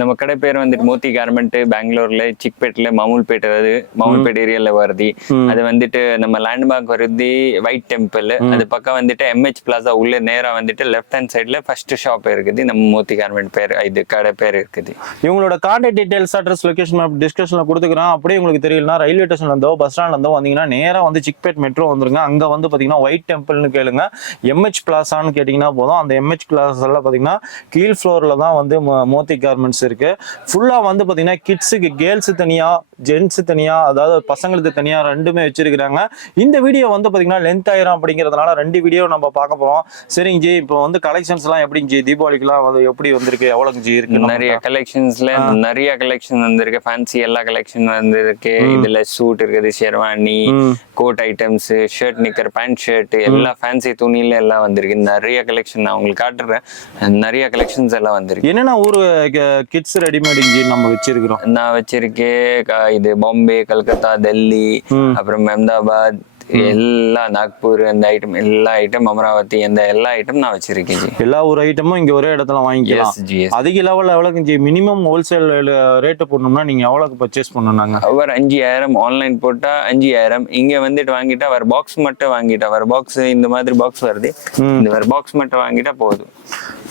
நம்ம கடை பேர் வந்துட்டு மோத்தி கார்மெண்ட் பெங்களூர்ல சிக்பேட்ல மாமூல்பேட், அதாவது மாமூல்பேட் ஏரியால வருது. அது வந்துட்டு நம்ம லேண்ட்மார்க் வருது ஒயிட் டெம்பிள். அது பக்கம் வந்துட்டு எம்ஹெச் பிளாசா உள்ள நேரா வந்துட்டு லெஃப்ட் ஹேண்ட் சைட்ல ஃபர்ஸ்ட் ஷாப் இருக்குது. நம்ம மோத்தி கார்மெண்ட் பேர் இது கடை பேர் இருக்குது. இவங்களோட கான்டாக்ட் டீடைல்ஸ், அட்ரஸ், லொகேஷன் டிஸ்கிரிப்ஷன்ல கொடுத்துக்கிறோம். அப்படியே உங்களுக்கு தெரியலனா ரயில்வே ஸ்டேஷன்ல இருந்தோ பஸ் ஸ்டாண்ட்ல இருந்தோ வந்தீங்கன்னா நேரா வந்து சிக்பேட் மெட்ரோ வந்துருங்க. அங்க வந்து பாத்தீங்கன்னா ஒயிட் டெம்பிள்னு கேளுங்க. எம்ஹெச் பிளாசான்னு கேட்டீங்கன்னா போதும். அந்த எம்ஹெச் பிளாசால பாத்தீங்கன்னா கீழ் ஃப்ளோர்ல தான் வந்து மோத்தி கார்மெண்ட்ஸ் இருக்கு. ஃபுல்லா வந்து பாத்தீங்கன்னா கிட்ஸுக்கு கேர்ள்ஸ் தனியா, ஜென்ஸ் தனியா, அதாவது பசங்களுக்கு தனியா ரெண்டுமே வச்சிருக்காங்க. இந்த வீடியோ வந்து பாத்தீங்கன்னா லென்த் ஆயிரும் அப்படிங்கிறதுனால ரெண்டு வீடியோ நம்ம பார்க்க போறோம். சரிங்க ஜி, இப்போ வந்து கலெக்ஷன்ஸ் எல்லாம் எப்படிங்க ஜி? தீபாவளிக்குலாம் வந்து எப்படி வந்திருக்கு, எவ்வளவு ஜி இருக்கு? நிறைய கலெக்ஷன்ஸ்ல நிறைய கலெக்ஷன் வந்திருக்கு. ஃபேன்சி எல்லா கலெக்ஷன் வந்திருக்கு. இதுல சூட் இருக்குது, sherwani, coat items, shirt, knicker, pant shirt, எல்லா ஃபேன்சி துணியில எல்லாம் வந்திருக்கு. நிறைய கலெக்ஷன் நான் உங்களுக்கு காட்டுறேன். நிறைய கலெக்ஷன்ஸ் எல்லாம் வந்திருக்கு. என்னன்னா ஒரு கிட்ஸ் ரெடிமேட் நம்ம வச்சிருக்கிறோம். நான் வச்சிருக்கேன் இது பாம்பே, கல்கத்தா, டெல்லி, அப்புறம் அஹமதாபாத், எல்லா நாக்பூர், அந்த ஐட்டம் எல்லா ஐட்டம், அமராவதி, அந்த எல்லா ஐட்டம் நான் வச்சிருக்கேன். எல்லா ஒரு ஐட்டமும் இங்க ஒரே இடத்துல வாங்கிக்கலாம். அதிக லெவல்ல எவ்வளவுக்கு மினிமம் ஹோல்சேல் ரேட் போடணும்னா நீங்க எவ்வளவுக்கு பர்ச்சேஸ் பண்ணணும்னாங்க? ஒரு 5000 ஆன்லைன் போட்டா 5000, இங்க வந்துட்டு வாங்கிட்டா ஒரு பாக்ஸ் மட்டும் வாங்கிட்டா, ஒரு பாக்ஸ் இந்த மாதிரி பாக்ஸ் வருது, இந்த ஒரு பாக்ஸ் மட்டும் வாங்கிட்டா போதும்.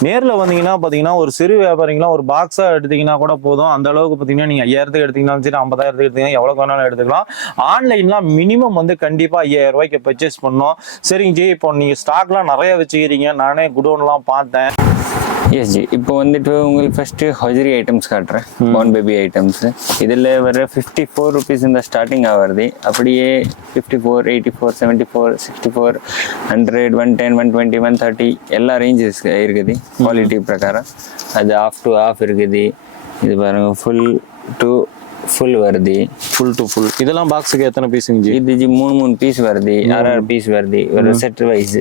நேர்ல வந்தீங்கன்னா பாத்தீங்கன்னா ஒரு சிறு வியாபாரிங்களா ஒரு பாக்ஸா எடுத்தீங்கன்னா கூட போதும். அந்த அளவுக்கு பாத்தீங்கன்னா நீங்க 5000 எடுத்தீங்கன்னாலும் சரி, 50000 எடுத்தீங்கன்னா எவ்வளவு வேணாலும் எடுத்துக்கலாம். ஆன்லைன்லாம் மினிமம் வந்து கண்டிப்பா 5000 ரூபாய்க்கு பர்ச்சேஸ் பண்ணோம். சரிங்க ஜி, இப்போ நீங்க ஸ்டாக்லாம் நிறைய வச்சுக்கிறீங்க, நானே குடோன்லாம் பார்த்தேன். எஸ் ஜி, இப்போ வந்துட்டு உங்களுக்கு ஃபர்ஸ்ட் ஹொஜரி ஐட்டம்ஸ் காட்டுறேன். Born baby items. இதில் வர 54 ருபீஸ் இந்த ஸ்டார்டிங் ஆகுது. அப்படியே 54, 84, 74, 64, 100, 110, 120, 130 எல்லா ரேஞ்சஸ் இருக்குது குவாலிட்டி பிரகாரம். அது ஆஃப் டு ஆஃப் இருக்குது. இது பாருங்க, ஃபுல் டு ஃபுல் வருது. Full to full. இதெல்லாம் பாக்ஸுக்கு எத்தனை பீஸுங்க ஜி? இது ஜி 3 பீஸ் வருது, 6 பீஸ் வருது. ஒரு செட் வைஸ்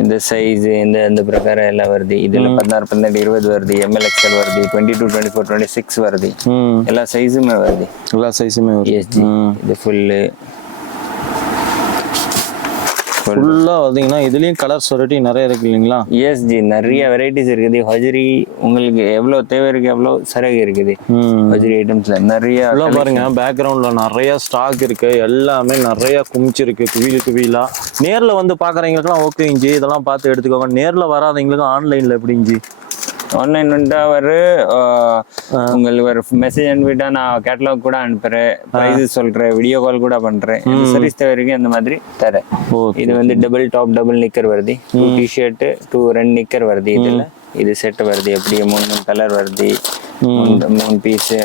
இந்த சைஸ் இந்த பிரகாரம் எல்லாம் வருது. இதுல 16, 18, 20 வருது, ML XL வருது, 22, 24, 26 வருது. எல்லா சைஸுமே வருது. எல்லா சைஸுமே வருது. எஸ் ஜி, இது ஃபுல்லு ஃபுல்லா வந்தீங்கன்னா இதுலயும் கலர்ஸ் வெரைட்டி நிறைய இருக்கு இல்லைங்களா? எஸ் ஜி, நிறைய வெரைட்டிஸ் இருக்குது. ஹொஜரி உங்களுக்கு எவ்வளவு தேவை இருக்கு, எவ்வளவு சரகு இருக்குது ஹொஜரி ஐட்டம்ஸ்ல நிறைய. பாருங்க, பேக்ரவுண்ட்ல நிறைய ஸ்டாக் இருக்கு. எல்லாமே நிறைய குமிச்சிருக்கு குவியலா. நேர்ல வந்து பாக்குறவங்களுக்குலாம் ஓகேங்க ஜி, இதெல்லாம் பார்த்து எடுத்துக்கோங்க. நேர்ல வராதவங்களுக்கு ஆன்லைன்ல எப்படிங்க ஜி? ஆன்லைன் வந்துட்டா உங்களுக்கு ஒரு மெசேஜ் அனுப்பிட்டா நான் கேட்டலாக் கூட அனுப்புறேன், ப்ரைஸ் சொல்றேன், வீடியோ கால் கூட பண்றேன். சர்வீஸ் தேவை இருக்கு அந்த மாதிரி தரேன். இது வந்து டபுள் டாப், டபுள் நிக்கர் வருது. 2 டிஷர்ட், 2 நிக்கர் வருது. இதுல இது செட் வருது. அப்படியே 3 கலர் வருது, 3 பீஸ்.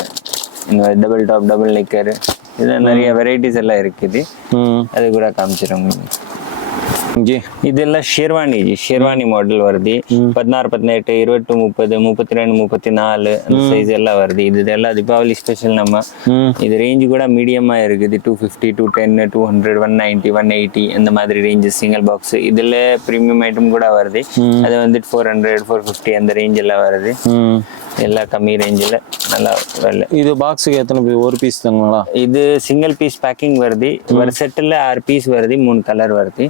இந்த மாதிரி டபுள் டாப், டபுள் நிக்கர், இதுல நிறைய வெரைட்டிஸ் எல்லாம் இருக்குது. அது கூட காமிச்சிடும். இதெல்லாம் ஷெர்வானி ஜி, ஷெர்வானி மாடல் வருது. 16, 18, 22, 30, 32, 34 அந்த சைஸ் எல்லாம் வருது. இது எல்லாம் தீபாவளி ஸ்பெஷல். நம்ம இது ரேஞ்சு கூட மீடியமா இருக்குது. 250, 210, 200, 190, 180 இந்த மாதிரி ரேஞ்சு சிங்கிள் பாக்ஸ். இதுல பிரீமியம் ஐட்டம் கூட வருது. அது வந்துட்டு 400, 450 அந்த ரேஞ்ச் எல்லாம் வருது. எல்லா கம்மி ரேஞ்சில் நல்லா வரல. இது பாக்ஸுக்கு எத்தனை பீஸ்? ஒரு பீஸ் தானுங்களா? இது சிங்கிள் பீஸ் பேக்கிங் வருது. ஒரு செட்டில் 6 பீஸ் வருது, 3 கலர் வருது.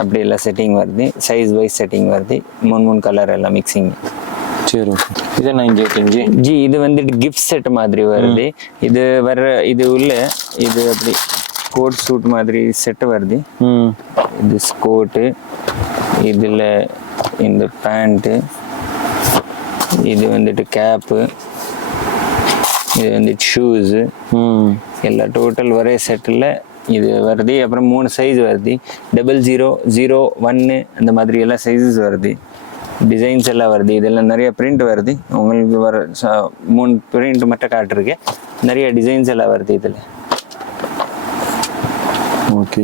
அப்படி எல்லாம் செட்டிங் வருது. சைஸ் வைஸ் செட்டிங் வருது. 3 கலர் எல்லாம் மிக்சிங். சரி, இது நான் கேட்டேன் ஜி. இது வந்துட்டு கிஃப்ட் செட் மாதிரி வருது. இது இது உள்ள இது அப்படி கோட் சூட் மாதிரி செட் வருது. இது கோட்டு, இதுல இந்த பேண்ட்டு, இது வந்துட்டு கேப்பு, இது வந்துட்டு ஷூஸு, எல்லாம் டோட்டல் ஒரே செட்டில் இது வருது. அப்புறம் 3 சைஸ் வருது. 00, 01 அந்த மாதிரி எல்லாம் சைஸஸ் வருது. டிசைன்ஸ் எல்லாம் வருது. இதெல்லாம் நிறைய பிரிண்ட் வருது. உங்களுக்கு வர 3 பிரிண்ட் மட்டும் காட்டிருக்கேன். நிறைய டிசைன்ஸ் எல்லாம் வருது இதில். ஓகே,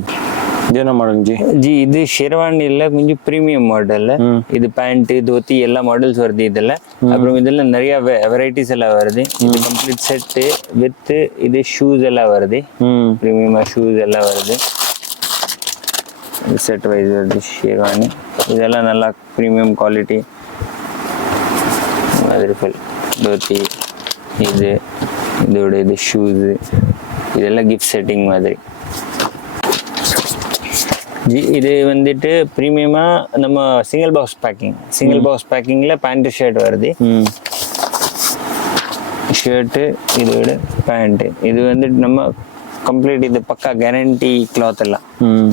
இது என்ன மாடல் ஜி? ஜி, இது ஷெர்வானில கொஞ்சம் பிரீமியம் மாடல். இது பேண்ட், தோத்தி எல்லா மாடல்ஸ் வருது இதுல. அப்புறம் இதுல நிறைய வெரைட்டிஸ் எல்லாம் வருது. இது கம்ப்ளீட் செட் வித் இது ஷூஸ் எல்லாம் வருது. பிரீமியமா ஷூஸ் எல்லாம் வருது. செட் வைஸ் வருது ஷெர்வானி. இதெல்லாம் நல்லா பிரீமியம் குவாலிட்டி மாதிரி. தோத்தி, இதோட இது ஷூஸ், இதெல்லாம் கிஃப்ட் செட்டிங் மாதிரி. ஜி, இது வந்துட்டு ப்ரீமியமாக நம்ம சிங்கிள் பாக்ஸ் பேக்கிங்கில் பேண்ட் ஷர்ட் வருது. ஷர்ட்டு, இதோட பேண்ட்டு. இது வந்து நம்ம கம்ப்ளீட் இது பக்கா கேரண்டி கிளாத் எல்லாம்.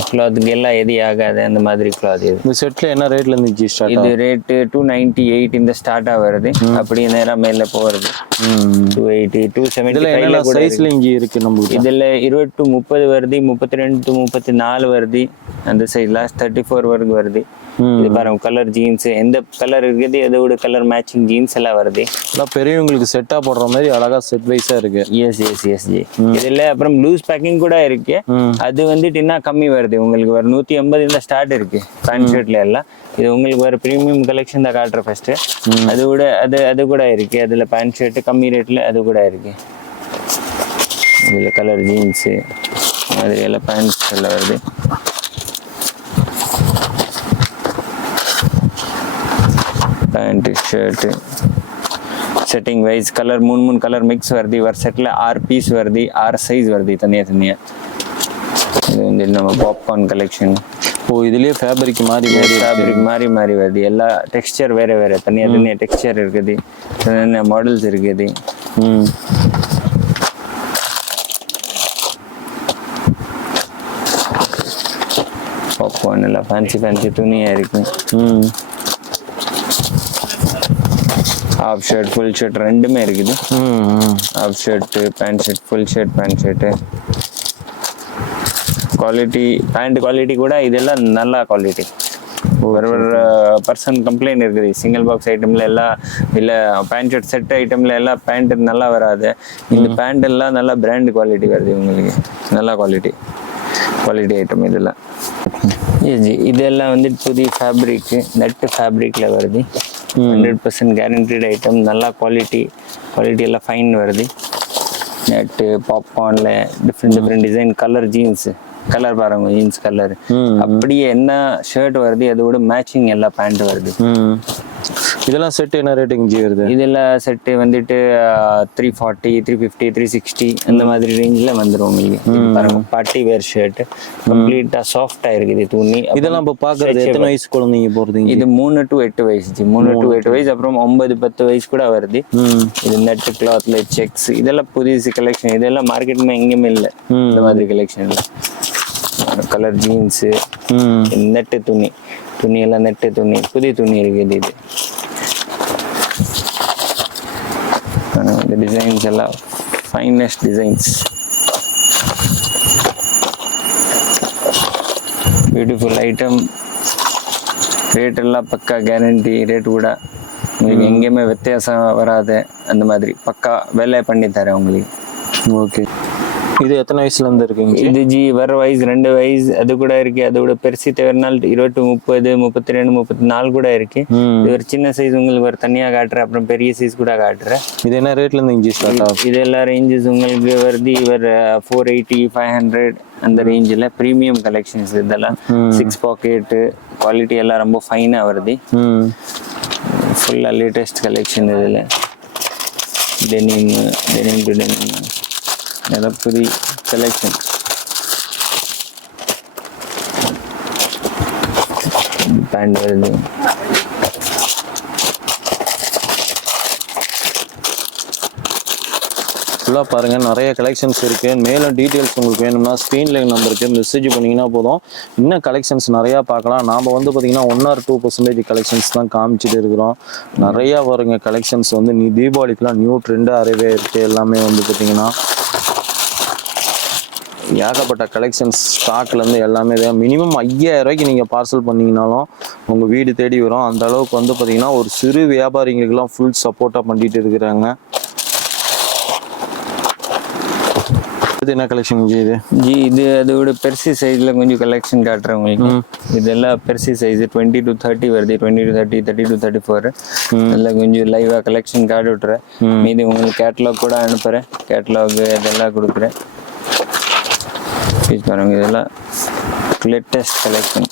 கிளாத்துக்கு எல்லாம் எது ஆகாது அந்த மாதிரி கிளாத் இது. இந்த செட்ல என்ன ரேட்ல இருந்து ஸ்டார்ட்? இது ரேட்டு 298 இந்த ஸ்டார்ட் ஆகுறது. அப்படி நேரா மேல போறது 280 275 கூட சைஸ்ல இங்க இருக்கு நமக்கு. இதுல 20 to 30 வருது, 32 to 34 வருது, அந்த சைடு லாஸ்ட் 34 வரைக்கும் வருது. இது பாருங்க கலர் ஜீன்ஸ், எந்த கலர் இருக்குது அதோட கலர் மேட்சிங் ஜீன்ஸ் எல்லாம் வருது. பெரியவங்களுக்கு செட்டா போடுற மாதிரி அழகா செட் வைஸா இருக்கு. எஸ் ஜி. இதுல அப்புறம் லூஸ் பேக்கிங் கூட இருக்கு. அது வந்துட்டு என்ன கம்மி வருது உங்களுக்கு, ஒரு 150 இந்த ஸ்டார்ட் இருக்கு பேண்ட் ஷர்ட்ல எல்லாம். இது உங்களுக்கு ஒரு பிரீமியம் கலெக்ஷன் தான் காட்டுற ஃபர்ஸ்ட். அது கூட இருக்கு. அதுல பேண்ட் ஷர்ட் கம்மி ரேட்ல அது கூட இருக்கு. இதுல கலர் ஜீன்ஸ் மாதிரி எல்லாம் பேண்ட்ஸ் எல்லாம் வருது. Pant shirt setting wise colour 3 colour mix வருது. ஒரு செட்ல 6 பீஸ் வருது, 6 சைஸ் வருது தனியா. இது வந்து நம்ம பாப்கார்ன் கலெக்ஷன். இதுலயே ஃபேப்ரிக் மாறி வருது. எல்லா டெக்ஸ்சர் வேற தனியா டெக்ஸ்சர் இருக்குது, மாடல்ஸ் இருக்குது. பாப்கார்ன் எல்லாம் ஃபேன்சி துணியா இருக்கு. ஹாஃப் ஷர்ட் ஃபுல் ஷர்ட் ரெண்டுமே இருக்குது. Half shirt pant shirt, full shirt pant shirt. Quality pant quality கூட இதெல்லாம் நல்ல குவாலிட்டி. ஒரு பர்சன் கம்ப்ளைண்ட் இருக்குது சிங்கிள் பாக்ஸ் ஐட்டம்ல எல்லாம் இல்லை, பேண்ட் ஷர்ட் செட் ஐட்டம்ல எல்லாம் பேண்ட் நல்லா வராது. இந்த பேண்ட் எல்லாம் நல்லா பிராண்ட் குவாலிட்டி வருது உங்களுக்கு, நல்ல குவாலிட்டி ஐட்டம் இதெல்லாம். இதெல்லாம் வந்து புதிய ஃபேப்ரிக், நெட் ஃபேப்ரிக்ல வருது. 100% கேரண்டட் ஐட்டம், நல்லா குவாலிட்டி எல்லாம் ஃபைன் வருது. நெட்டு பாப்கார்ன்ல different design colour jeans colour பாருங்க, ஜீன்ஸ் கலர் அப்படியே என்ன ஷர்ட் வருது அதோட மேட்சிங் எல்லா பேண்ட் வருது. இதெல்லாம் செட் என்ன ரேட்டிங் வருது? இதெல்லாம் செட்டு வந்துட்டு 340 350 360 அந்த மாதிரி ரேஞ்சில் வந்துடும் உங்களுக்கு. பாருங்க பார்ட்டி வேர் ஷர்ட் கம்ப்ளீட்டா சாஃப்டா இருக்குது துணி. இதெல்லாம் இப்போ பார்க்கறது எத்தனை வயசு குழந்தைங்க போறது? இது 3 to 8 வயசு, 3 to 8 வயசு, அப்புறம் 9-10 வயசு கூட வருது. இது நெட் கிளாத்ல செக்ஸ், இதெல்லாம் புதுசு கலெக்ஷன். இதெல்லாம் மார்க்கெட்ல எங்கேயுமே இல்லை இந்த மாதிரி கலெக்ஷன்ல. கலர் ஜீன்ஸ், நெட்டு துணி எல்லாம் நெட்டு துணி, புதிய துணி இருக்குது. இது இந்த டிசைன்ஸ் எல்லாம் finest designs, beautiful item. Rate எல்லாம் பக்கா கேரண்டி ரேட் கூட உங்களுக்கு எங்கேயுமே வித்தியாசம் வராது. அந்த மாதிரி பக்கா வேலை பண்ணி தரேன் உங்களுக்கு. ஓகே, இது எத்தனை வயசுல இருந்து இருக்குங்க? இது ஜி வர வயசு 2 வயசு அது கூட இருக்கு. அதோட பெருசு தேவைனால் 20 30 32 34 கூட இருக்கு. இது ஒரு சின்ன சைஸ் உங்களுக்கு ஒரு தனியா காட்டுறேன், அப்புறம் பெரிய சைஸ் கூட காட்டுறேன். இது என்ன ரேட்ல இருந்து இஞ்சி ஸ்டார்ட் ஆகும்? இது எல்லா ரேஞ்சஸ் உங்களுக்கு வருது. இவர் 480 500 அந்த ரேஞ்சில் ப்ரீமியம் கலெக்ஷன்ஸ். இதெல்லாம் 6 பாக்கெட் குவாலிட்டி எல்லாம் ரொம்ப ஃபைனா வருது. ஃபுல்லா லேட்டஸ்ட் கலெக்ஷன். இதில் டெனிம் டு டெனிம் எல்லாம் புதிய கலெக்ஷன். பேண்ட் வருது. ஃபுல்லாக பாருங்கள், நிறைய கலெக்ஷன்ஸ் இருக்குது. மேலும் டீட்டெயில்ஸ் உங்களுக்கு வேணும்னா ஸ்க்ரீன் லைன் நம்பருக்கு மெசேஜ் பண்ணிங்கன்னா போதும். இன்னும் கலெக்ஷன்ஸ் நிறையா பார்க்கலாம். நாம் வந்து பார்த்திங்கன்னா 1 or 2% கலெக்ஷன்ஸ் தான் காமிச்சிட்டு இருக்கிறோம். நிறையா வருங்க கலெக்ஷன்ஸ் வந்து நீ தீபாவளிக்கெலாம் நியூ ட்ரெண்டாக அரைவே இருக்குது. எல்லாமே வந்து பார்த்திங்கன்னா ஏகப்பட்ட கலெக்ஷன்ஸ் ஸ்டாக்லேருந்து எல்லாமே மினிமம் 5000 ரூபாய்க்கு நீங்கள் பார்சல் பண்ணிங்கனாலும் உங்கள் வீடு தேடி வரும். அந்த அளவுக்கு வந்து பார்த்திங்கன்னா ஒரு சிறு வியாபாரிகளுக்கெல்லாம் ஃபுல் சப்போர்ட்டாக பண்ணிட்டு இருக்கிறாங்க. இது என்ன கலெக்ஷன் இது அதோட பெருசு சைஸ்ல கொஞ்சம் கலெக்ஷன் காட்டுறேன் உங்களுக்கு. இதெல்லாம் பெருசு சைஸ் 20 to 30 வருது, 20 to 30 30 to 34. இதெல்லாம் கொஞ்சம் லைவா கலெக்ஷன் கார்டு விட்டுறேன். மீதி உங்களுக்கு கேட்டலாக் கூட அனுப்புறேன். கேட்டலாக் இதெல்லாம் கொடுக்குறேன். பாருங்க, இதெல்லாம் லேட்டஸ்ட் கலெக்ஷன்.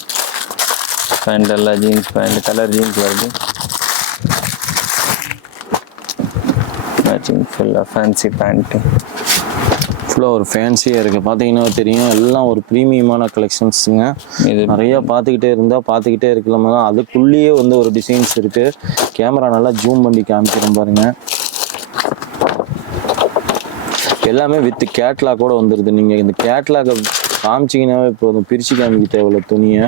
பேண்ட் எல்லாம் ஜீன்ஸ் பேண்ட் கலர் ஜீன்ஸ் வருது. மேட்சிங் ஃபுல்லாக ஃபேன்சி பேண்ட்டு ஃபுல்லாக ஒரு ஃபேன்சியாக இருக்குது. பார்த்தீங்கன்னா தெரியும், எல்லாம் ஒரு ப்ரீமியமான கலெக்ஷன்ஸுங்க. இது நிறையா பார்த்துக்கிட்டே இருக்கலாமா தான். அதுக்குள்ளேயே வந்து ஒரு டிசைன்ஸ் இருக்குது. கேமரா நல்லா ஜூம் பண்ணி காமிக்கிறேன் பாருங்கள். எல்லாமே வித் கேட்லாக்கோட வந்துடுது. நீங்கள் இந்த கேட்லாக்கை காமிச்சிங்கன்னாவே போதும், பிரித்து காமிக்க தேவையில்ல துணியை.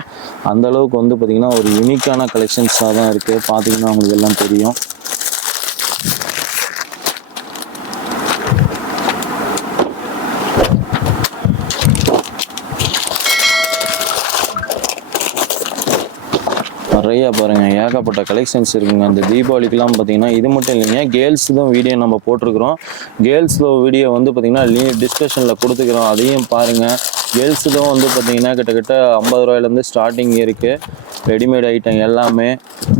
அந்த அளவுக்கு வந்து பார்த்தீங்கன்னா ஒரு யூனிக்கான கலெக்ஷன்ஸாக தான் இருக்குது. பார்த்தீங்கன்னா உங்களுக்கு எல்லாம் தெரியும். நிறைய பாருங்க, ஏகப்பட்ட கலெக்ஷன்ஸ் இருக்குங்க. அந்த தீபாவளிக்கெல்லாம் பார்த்தீங்கன்னா இது மட்டும் இல்லைங்க, கேர்ள்ஸ் தான் வீடியோ நம்ம போட்டிருக்கிறோம். கேர்ள்ஸ் வீடியோ வந்து பார்த்தீங்கன்னா டிஸ்கஷனில் கொடுத்துக்கிறோம், அதையும் பாருங்கள். கேர்ள்ஸு தான் வந்து பார்த்தீங்கன்னா கிட்டத்தட்ட 50 ரூபாயிலேருந்து ஸ்டார்டிங் இருக்குது. ரெடிமேட் ஐட்டம் எல்லாமே,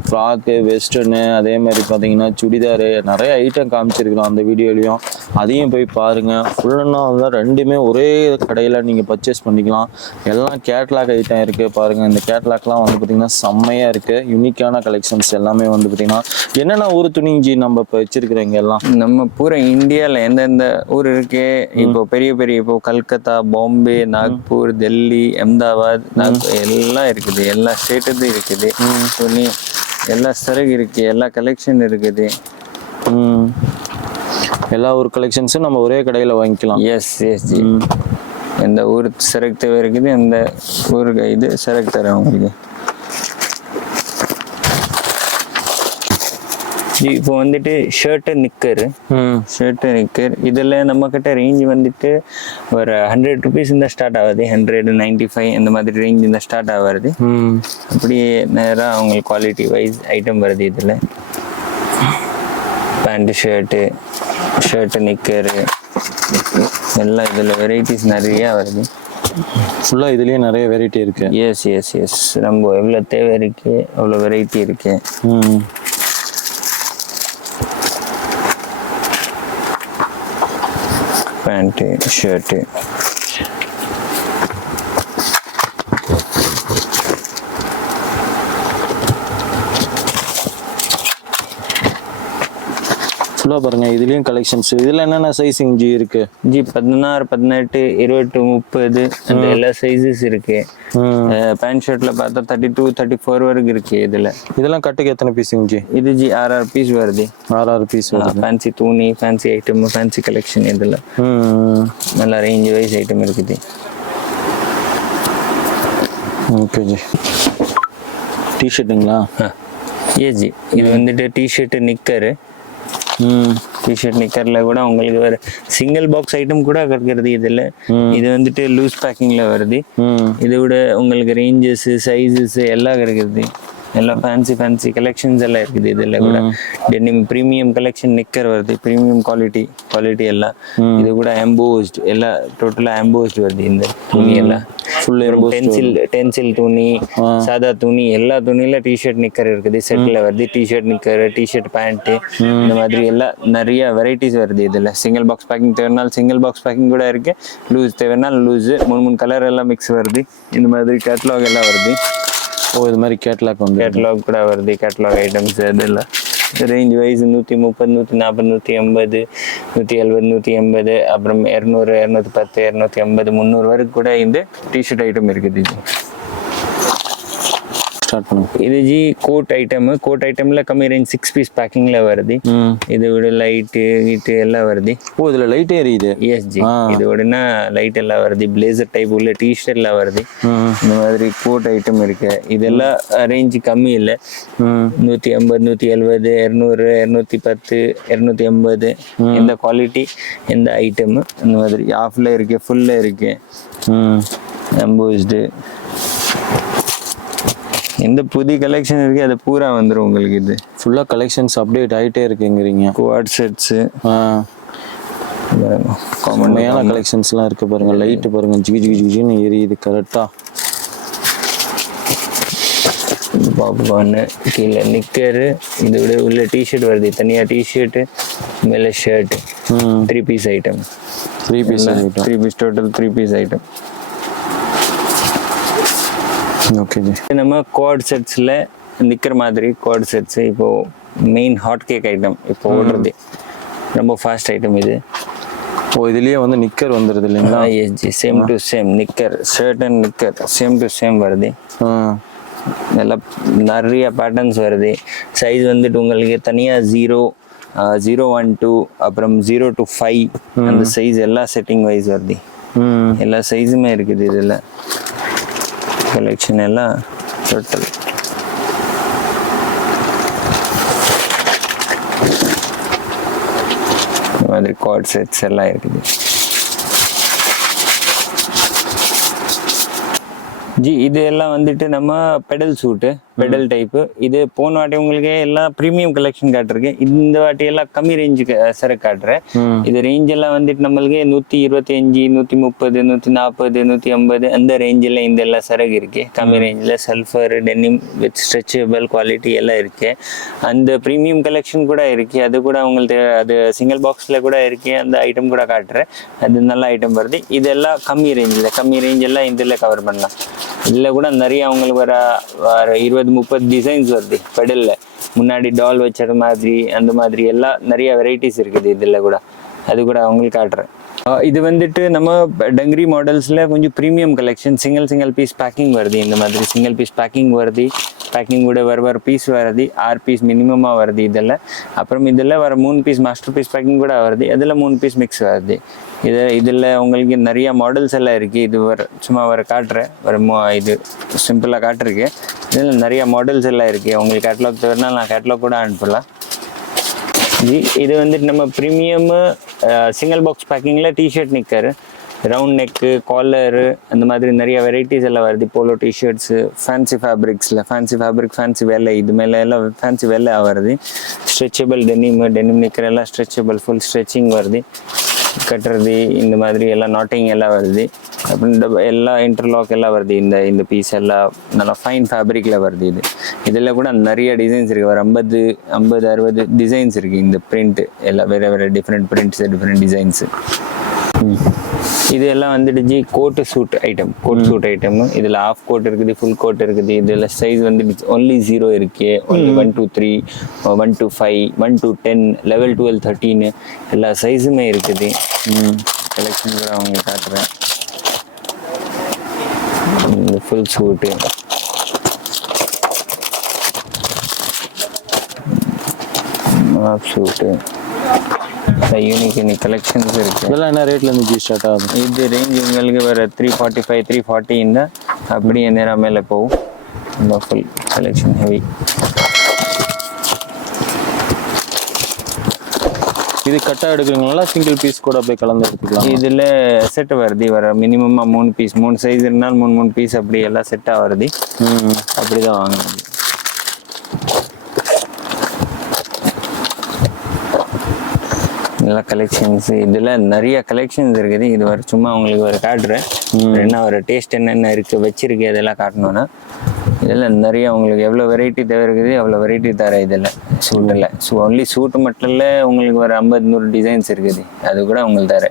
ஃப்ராக்கு, வெஸ்டர்னு, அதே மாதிரி பார்த்தீங்கன்னா சுடிதாரு, நிறைய ஐட்டம் காமிச்சிருக்கிறோம் அந்த வீடியோலையும். அதையும் போய் பாருங்கள். ஃபுல்லாக வந்து ரெண்டுமே ஒரே கடையில் நீங்கள் பர்ச்சேஸ் பண்ணிக்கலாம். எல்லாம் கேட்லாக் ஐட்டம் இருக்குது பாருங்கள். இந்த கேட்லாக்லாம் வந்து பார்த்திங்கன்னா செம்மையாக இருக்குது. யூனிக்கான கலெக்ஷன்ஸ் எல்லாமே வந்து பார்த்திங்கன்னா என்னென்ன ஊர் துணிஞ்சி நம்ம இப்போ வச்சுருக்கிறோங்க எல்லாம். நம்ம பூரா இந்தியாவில் எந்தெந்த ஊர் இருக்கு, இப்போ பெரிய பெரிய இப்போ கல்கத்தா, பாம்பே, நாக்பூர், டெல்லி, அஹமதாபாத், எல்லாம் இருக்குது. எல்லா ஸ்டேட்டு இருக்குது. துணி எல்லா சரகு இருக்கு, எல்லா கலெக்ஷன் இருக்குது. எல்லா ஊர் கலெக்ஷன்ஸும் நம்ம ஒரே கடையில் வாங்கிக்கலாம். Yes yes ji. எந்த ஊர் சரக்கு தேவை இருக்குது, அந்த ஊருக்கு இது சரக்கு தரேன் உங்களுக்கு. இப்போ வந்துட்டு ஷர்ட்டு நிக்கர் இதில் நம்ம கிட்ட ரேஞ்ச் வந்துட்டு ஒரு 100 ருபீஸ் இந்த ஸ்டார்ட் ஆகுது. 195 இந்த மாதிரி ரேஞ்ச் இந்த ஸ்டார்ட் ஆகுது. அப்படியே நேராக அவங்களுக்கு குவாலிட்டி வைஸ் ஐட்டம் வருது. இதில் பேண்ட்டு, ஷர்ட்டு நிக்கரு எல்லாம் இதில் வெரைட்டிஸ் நிறையா வருது. ஃபுல்லாக இதுலேயே நிறைய வெரைட்டி இருக்கு. Yes yes yes. நம்ம எவ்வளோ தேவை இருக்கு அவ்வளோ வெரைட்டி இருக்கு. பேண்ட்டு, ஷர்ட்டு, ஃபுல்லாக பாருங்க. இதுலேயும் கலெக்ஷன்ஸ். இதில் என்னென்ன சைஸிங் ஜி இருக்கு? ஜி 16, 18, 20, 30 அந்த எல்லா சைஸஸ் இருக்கு. பேண்ட் ஷர்ட்ல பார்த்தா 32, 34 வரைக்கும் இருக்கு. இதெல்லாம் கட்டுக்கு எத்தனை பீஸிங் ஜி? இது ஜி 6 பீஸ் வருது. 6 பீஸ் வருது. ஃபேன்சி துணி, ஃபேன்சி ஐட்டம், ஃபேன்சி கலெக்ஷன். இதில் நல்லா ரேஞ்ச் வைஸ் ஐட்டம் இருக்குது. ஓகே ஜி. டிஷர்ட்டுங்களா? ஏ ஜி. இது வந்துட்டு டிஷர்ட்டு நிக்கரு. டிஷர்ட் நிக்கர்ல கூட உங்களுக்கு வேற சிங்கிள் பாக்ஸ் ஐட்டம் கூட கிடைக்கிறது. இதுல இது வந்துட்டு லூஸ் பேக்கிங்ல வருது. இதை விட உங்களுக்கு ரேஞ்சஸ், சைஸஸ் எல்லாம் கிடைக்கிறது. எல்லாம் ஃபேன்சி கலெக்ஷன்ஸ் எல்லாம் இருக்குது. இதில் கூட டெனிம் ப்ரீமியம் கலெக்ஷன் நிக்கர் வருது. ப்ரீமியம் குவாலிட்டி எல்லாம். இது கூட எம்போஸ்ட் எல்லாம் டோட்டலாக எம்போஸ்ட் வருது. இந்த துணி எல்லாம் டென்சில் துணி, சாதா துணி, எல்லா துணியில டிஷர்ட் நிக்கர் இருக்குது. செட்ல வருது. டிஷர்ட் நிக்கர், டிஷர்ட் பேண்ட், இந்த மாதிரி எல்லாம் நிறைய வெரைட்டிஸ் வருது. இதுல சிங்கிள் பாக்ஸ் பேக்கிங் தேவைனாலும் சிங்கிள் பாக்ஸ் பேக்கிங் கூட இருக்கு. லூஸ் தேவைனாலும் லூஸ். 3 கலர் எல்லாம் மிக்ஸ் வருது. இந்த மாதிரி கேட்லாக் எல்லாம் வருது. இது மாதிரி கேட்லாக் கூட வருது. கேட்லாக் ஐட்டம்ஸ் இதெல்லாம் ரேஞ்ச் வைஸ் 130, 140, 180, 170, 180, அப்புறம் 200, 210, 250, 300 வரைக்கும் கூட இந்த டிஷர்ட் ஐட்டம் இருக்குது. இது ஜி கோட் ஐட்டம்ல கம்மி ரேஞ்ச் 6 பீஸ் பேக்கிங்ல வருது. இது விட லைட்டு ஹீட்டு எல்லாம் வருது. இதுல லைட் எரியுது. எஸ் ஜி. இது விடனா லைட் எல்லாம் வருது. பிளேசர் டைப் உள்ள டிஷர்ட் எல்லாம் வருது. இந்த மாதிரி கோட் ஐட்டம் இருக்கு. இதெல்லாம் ரேஞ்ச் கம்மி இல்லை. 150, 170, 200, 210, 280 இந்த குவாலிட்டி இந்த ஐட்டம் இந்த மாதிரி ஆஃப்ல இருக்கு, ஃபுல்ல இருக்கு. எம்போஸ்டு எந்த புதிய கலெக்ஷன் இருக்கு அது பூரா வந்துடும் உங்களுக்கு. இது ஃபுல்லாக கலெக்ஷன்ஸ் அப்டேட் ஆகிட்டே இருக்குங்கிறீங்க. குவாட் செட்ஸு காமனான கலெக்ஷன்ஸ்லாம் இருக்கு பாருங்க. லைட்டு பாருங்க, ஜிகின்னு எரியுது கரெக்டாக. பாப்கார்னு கீழே நிக்கரு. இது விட உள்ள டிஷர்ட் வருது. தனியாக டிஷர்ட்டு, மேலே shirt. 3 piece item. 3 piece total 3 piece item. Okay ji. நம்ம குவாட் செட்ஸ்ல நிக்கிற மாதிரி குவாட் செட்ஸ் இப்போ மெயின் ஹாட் கேக் ஐட்டம் இப்போ ஓடுறது. ரொம்ப ஃபாஸ்ட் ஐட்டம் இது. இதுலயே வந்து நிக்கர் வந்துருது இல்லைங்களா? Yes ji. Same to same knicker, shirt and knicker same to same வருது. எல்லாம் நிறைய பேட்டர்ன்ஸ் வருது. சைஸ் வந்துட்டு உங்களுக்கு தனியாக 0, 012 அப்புறம் 0 to 5 அந்த சைஸ் எல்லா செட்டிங் வைஸ் வருது. எல்லா சைஸுமே இருக்குது இதில். கலெக்ஷன் எல்லாம் டோட்டல் இந்த மாதிரி கார்ட் செட்ஸ் எல்லாம் இருக்குது. ஜி இது எல்லாம் வந்துட்டு நம்ம பெடல் சூட்டு, பெடல் டைப்பு. இது போன வாட்டி உங்களுக்கு எல்லாம் ப்ரீமியம் கலெக்ஷன் காட்டுறேன். இந்த வாட்டி எல்லாம் கம்மி ரேஞ்சுக்கு சரக்கு காட்டுறேன். இது ரேஞ்ச் எல்லாம் வந்துட்டு நம்மளுக்கு 125, 130, 140, 150 அந்த ரேஞ்சில் இந்த எல்லாம் சரக்கு இருக்கு. கம்மி ரேஞ்சில் sulphur, denim with stretchable quality எல்லாம் இருக்கு. அந்த ப்ரீமியம் கலெக்ஷன் கூட இருக்கு. அது கூட உங்களுக்கு அது சிங்கிள் பாக்ஸில் கூட இருக்கு. அந்த ஐட்டம் கூட காட்டுறேன். அது நல்ல ஐட்டம் வருது. இதெல்லாம் கம்மி ரேஞ்ச் எல்லாம் இதில் கவர் பண்ணலாம். இதில் கூட நிறைய அவங்களுக்கு வர 20-30 டிசைன்ஸ் வருது பெடலில். முன்னாடி டால் வச்சது மாதிரி அந்த மாதிரி எல்லாம் நிறைய வெரைட்டிஸ் இருக்குது இதில் கூட. அது கூட அவங்களுக்கு காட்டுறேன். இது வந்துட்டு நம்ம டங்கிரி மாடல்ஸில் கொஞ்சம் premium collection. Single piece packing வருது. இந்த மாதிரி சிங்கிள் பீஸ் பேக்கிங் வருது. பேக்கிங் கூட வர பீஸ் வருது. 6 பீஸ் மினிமமாக வருது இதில். அப்புறம் இதில் வர 3 பீஸ் மாஸ்டர் பீஸ் பேக்கிங் கூட வருது. அதில் 3 பீஸ் மிக்ஸ் வருது. இதில் உங்களுக்கு நிறைய மாடல்ஸ் எல்லாம் இருக்குது. இது சும்மா காட்டுறேன். இது சிம்பிளாக காட்டுருக்கு. இதில் நிறைய மாடல்ஸ் எல்லாம் இருக்குது. உங்களுக்கு கேட்லாக் தவிரனா நான் கேட்லாக் கூட அனுப்பலாம். இது வந்துட்டு நம்ம ப்ரீமியம் சிங்கிள் பாக்ஸ் பேக்கிங்கில் T-shirt knicker, round neck, collar அந்த மாதிரி நிறைய வெரைட்டிஸ் எல்லாம் வருது. போலோ டிஷர்ட்ஸு, ஃபேன்சி ஃபேப்ரிக்ஸில் ஃபேன்சி வெள்ளை, இது மேலே எல்லாம் ஃபேன்சி வெள்ளை வருது. ஸ்ட்ரெச்சபிள் டெனிம் நிக்கர் எல்லாம் ஸ்ட்ரெச்சபிள், ஃபுல் ஸ்ட்ரெச்சிங் வருது. கட்டுறது இந்த மாதிரி எல்லாம் நாட்டிங் எல்லாம் வருது. அப்புறம் எல்லா இன்டர்லாக் எல்லாம் வருது. இந்த பீஸ் எல்லாம் நல்லா ஃபைன் ஃபேப்ரிக்கில் வருது. இதில் கூட நிறைய டிசைன்ஸ் இருக்குது. ஒரு 50-60 டிசைன்ஸ் இருக்குது. இந்த பிரிண்ட் எல்லாம் வேறு டிஃப்ரெண்ட் பிரிண்ட்ஸு, டிஃப்ரெண்ட் டிசைன்ஸு. இது எல்லாம் வந்துட்டு கோட்டு சூட் ஐட்டம். இதில் ஆஃப் கோட் இருக்குது, ஃபுல் கோட் இருக்குது. இதில் சைஸ் வந்துட்டு ஒன்லி 0 இருக்கு, only 1 to 3, 1 to 5, 1 to 10, level 12, 13 எல்லா சைஸுமே இருக்குது. கலெக்ஷன் கூட அவங்க காட்டுறேன். இந்த ஃபுல் சூட்டு, ஆஃப் சூட்டு, யூனிக் கலெக்ஷன்ஸ் இருக்கு. இதெல்லாம் என்ன ரேட்ல இருந்து ஸ்டார்ட் ஆகும்? இது ரேஞ்ச் உங்களுக்கு வர 345, 340 இந்த அப்படியே நேரம் மேலே போகும். ரொம்ப ஃபுல் கலெக்ஷன் ஹெவி. இது கட்டா எடுக்கிறீங்களா, சிங்கிள் பீஸ் கூட போய் கலந்து எடுத்துக்கலாம்? இதில் செட் வருது. மினிமமாக 3 பீஸ், 3 சைஸ் இருந்தாலும் 3 பீஸ் அப்படி எல்லாம் செட்டாக வருது. அப்படிதான் வாங்கணும். நல்லா கலெக்ஷன்ஸ், இதில் நிறைய கலெக்ஷன்ஸ் இருக்குது. இது சும்மா உங்களுக்கு காட்டுறேன். என்ன டேஸ்ட் என்னென்ன இருக்குது வச்சிருக்கு இதெல்லாம் காட்டணும்னா. இதில் நிறைய உங்களுக்கு எவ்வளோ வெரைட்டி தேவை இருக்குது அவ்வளோ வெரைட்டி தரேன் இதில் சூட்டில். ஒன்லி சூட்டு மட்டும் இல்லை, உங்களுக்கு ஒரு 50-100 டிசைன்ஸ் இருக்குது. அது கூட உங்களுக்கு தரேன்.